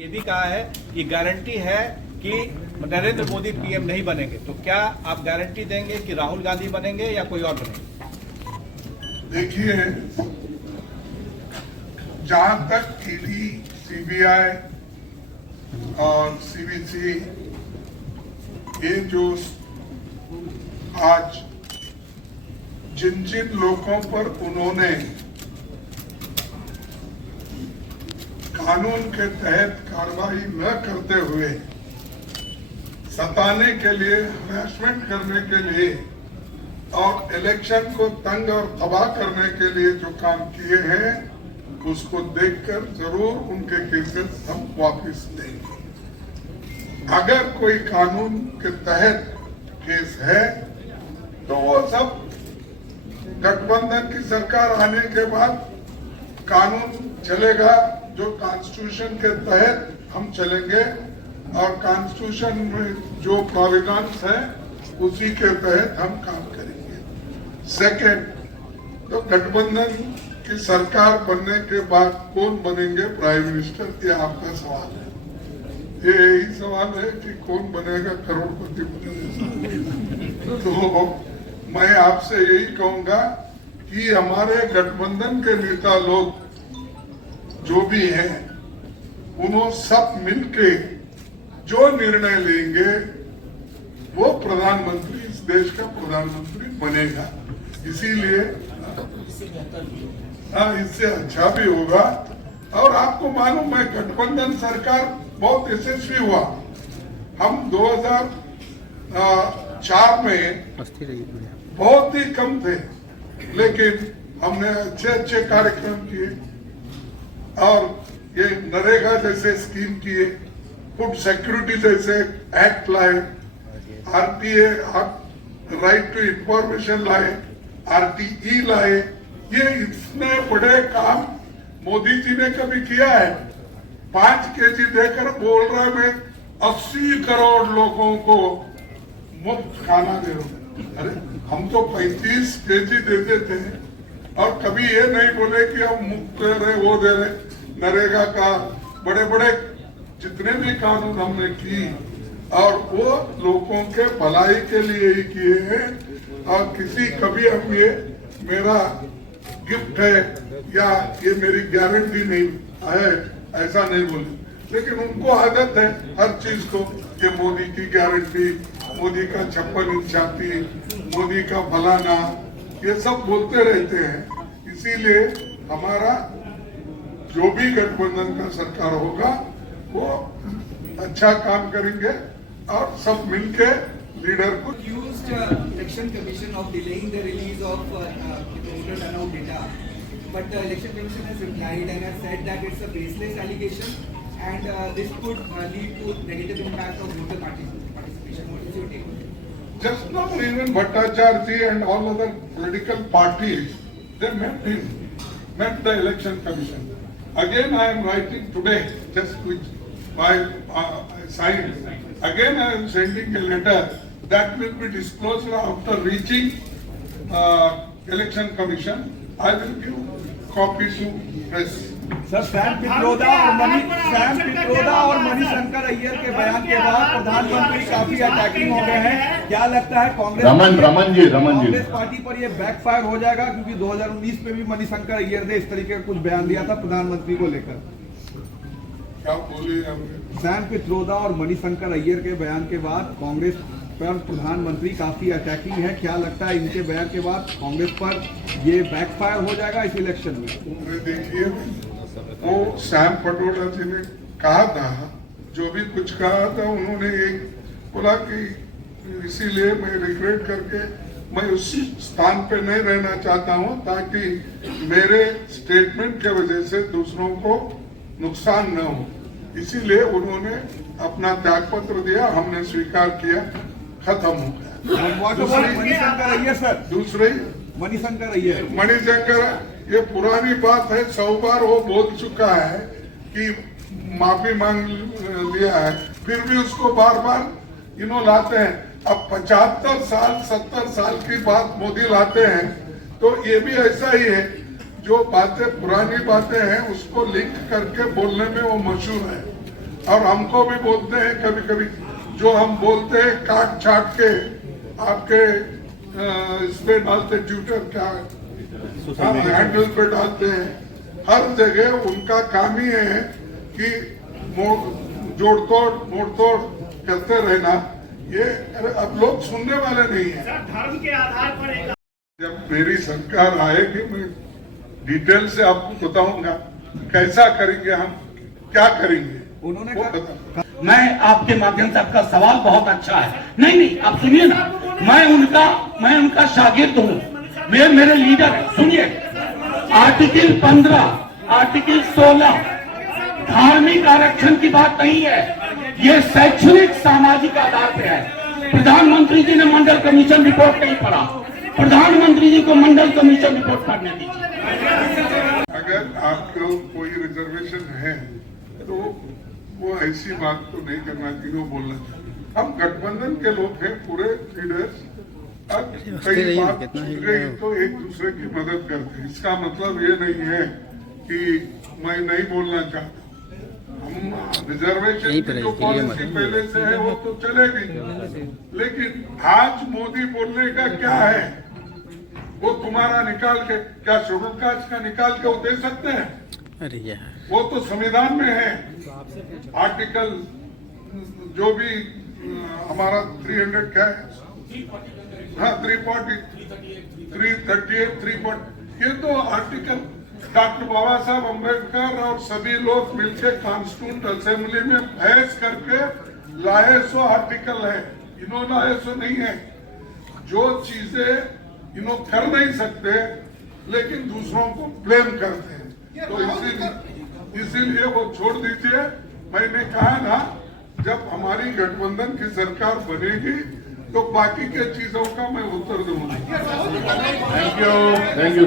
ये भी कहा है कि गारंटी है कि नरेंद्र मोदी पीएम नहीं बनेंगे, तो क्या आप गारंटी देंगे कि राहुल गांधी बनेंगे या कोई और बनेंगे? देखिए, जहां तक ईडी, सीबीआई और सीवीसी ये जो आज जिन जिन लोगों पर उन्होंने कानून के तहत कार्रवाई न करते हुए सताने के लिए, हरासमेंट करने के लिए और इलेक्शन को तंग और तबाह करने के लिए जो काम किए हैं, उसको देखकर जरूर उनके केसेस हम वापस लेंगे। अगर कोई कानून के तहत केस है तो वो सब गठबंधन की सरकार आने के बाद कानून चलेगा, जो कॉन्स्टिट्यूशन के तहत हम चलेंगे और कॉन्स्टिट्यूशन में जो प्रोविजंस है उसी के तहत हम काम करेंगे। सेकंड, तो गठबंधन की सरकार बनने के बाद कौन बनेंगे प्राइम मिनिस्टर, ये आपका सवाल है। ये यही सवाल है कि कौन बनेगा करोड़पति बनेगा। तो मैं आपसे यही कहूंगा कि हमारे गठबंधन के नेता लोग जो भी हैं, उन्होंने सब मिलके जो निर्णय लेंगे वो प्रधानमंत्री, इस देश का प्रधानमंत्री बनेगा। इसीलिए इससे अच्छा भी होगा। और आपको मालूम है, गठबंधन सरकार बहुत यशस्वी हुआ। हम 2004 में बहुत ही कम थे, लेकिन हमने अच्छे अच्छे कार्यक्रम किए और ये नरेगा जैसे स्कीम किए, फूड सिक्योरिटी जैसे एक्ट लाए, आरटीए, राइट टू इंफॉर्मेशन लाए, आरटीई लाए। ये इतने बड़े काम मोदी जी ने कभी किया है? 5 केजी देकर बोल रहा है मैं 80 करोड़ लोगों को मुफ्त खाना दे रहा हूं। अरे हम तो 35 केजी देते थे और कभी ये नहीं बोले कि हम मुफ्त दे रहे, वो दे रहे। नरेगा का बड़े बड़े जितने भी कानून हमने की और वो लोगों के भलाई के लिए ही किए हैं। और किसी कभी हम ये मेरा गिफ्ट है या ये मेरी गारंटी नहीं है ऐसा नहीं बोले, लेकिन उनको आदत है हर चीज को, ये मोदी की गारंटी, मोदी का 56 इंच छाती, मोदी का फलाना, ये सब बोलते रहते हैं। इसीलिए हमारा जो भी गठबंधन का सरकार होगा वो अच्छा काम करेंगे और सब मिलके लीडर को। Election Commission of delaying the release of voter turnout data, but the Election Commission has replied and has said that it's a baseless allegation and this could lead to negative impact of voter participation. What is your take on it? Just now, even Bhattacharya ji and all other political parties, they met the Election Commission. Again, I am writing today, just while I signed. Again, I am sending a letter that will be disclosed after reaching Election Commission. I will give copy to press. Sir, Sam Pitroda और मणिशंकर अय्यर के बयान के बाद प्रधानमंत्री काफी attacking हो गए हैं। क्या लगता है कांग्रेस पार्टी पर ये बैकफायर हो जाएगा? क्योंकि 2019 में भी मणिशंकर अय्यर ने इस तरीके का कुछ बयान दिया था प्रधानमंत्री को लेकर। क्या बोले? सैम पित्रोदा और मणिशंकर अय्यर के बयान के बाद कांग्रेस पर प्रधानमंत्री काफी अटैकिंग है। क्या लगता है इनके बयान के बाद कांग्रेस पर ये बैकफायर हो जाएगा इस इलेक्शन में? देखिए, वो सैम पित्रोदा जी ने कहा था, जो भी कुछ कहा था उन्होंने एक बोला कि इसीलिए मैं रिग्रेट करके मैं उस स्थान पे नहीं रहना चाहता हूं ताकि मेरे स्टेटमेंट की वजह से दूसरों को नुकसान न हो। इसीलिए उन्होंने अपना त्यागपत्र दिया, हमने स्वीकार किया, खत्म हो गया। दूसरी मणिशंकर, ये पुरानी बात है, 100 बार वो बोल चुका है कि माफी मांग लिया है, फिर भी उसको बार बार लाते हैं। अब 75 साल 70 साल की बात मोदी लाते हैं, तो ये भी ऐसा ही है, जो बातें पुरानी बातें हैं उसको लिंक करके बोलने में वो मशहूर है। और हमको भी बोलते हैं कभी कभी, जो हम बोलते हैं काट छाट के आपके इस पे डालते, ट्विटर क्या हैंडल पे डालते हैं। हर जगह उनका काम ही है कि जोड़ तोड़ मोड़ तोड़ करते रहना। ये अब लोग सुनने वाले नहीं है। धर्म के आधार पर एक जब मेरी सरकार आएगी मैं डिटेल से आपको बताऊंगा कैसा करेंगे, हम क्या करेंगे उन्होंने वो कहा- बता। मैं आपके माध्यम से, आपका सवाल बहुत अच्छा है। नहीं आप सुनिए ना, मैं उनका शागिर्द हूँ, मेरे लीडर है। सुनिए, आर्टिकल 15, आर्टिकल 16 धार्मिक आरक्षण की बात नहीं है, ये शैक्षणिक सामाजिक आधार पे है। प्रधानमंत्री जी ने मंडल कमीशन रिपोर्ट नहीं पढ़ा, प्रधानमंत्री जी को मंडल कमीशन रिपोर्ट पढ़ने दीजिए। अगर आपको कोई रिजर्वेशन है तो वो ऐसी बात तो नहीं करना चाहिए, वो बोलना चाहिए। हम गठबंधन के लोग हैं, पूरे लीडर्स। अब कई बात छूट गई तो एक दूसरे की मदद करते हैं। इसका मतलब ये नहीं है कि मैं नहीं बोलना चाहता। हम रिजर्वेशन की जो पॉलिसी पहले से है वो तो चलेगी, लेकिन आज मोदी बोलने का क्या है? वो तुम्हारा निकाल के, क्या शेड्यूल कास्ट का निकाल के वो दे सकते हैं? अरे यार, वो तो संविधान में है। आर्टिकल जो भी हमारा 300 क्या है, हाँ 340, 338, 340, ये तो आर्टिकल डॉक्टर बाबा साहब अम्बेडकर और सभी लोग मिलकर कॉन्स्टिट्यूंट असेंबली में बहस करके लाए सो आर्टिकल है। इन्होंने लाए सो नहीं है। जो चीजें इन्होंने कर नहीं सकते लेकिन दूसरों को ब्लेम करते हैं, तो इसीलिए वो छोड़ दीजिए। मैंने कहा ना, जब हमारी गठबंधन की सरकार बनेगी तो बाकी के चीजों का मैं उत्तर दूंगा। Thank you.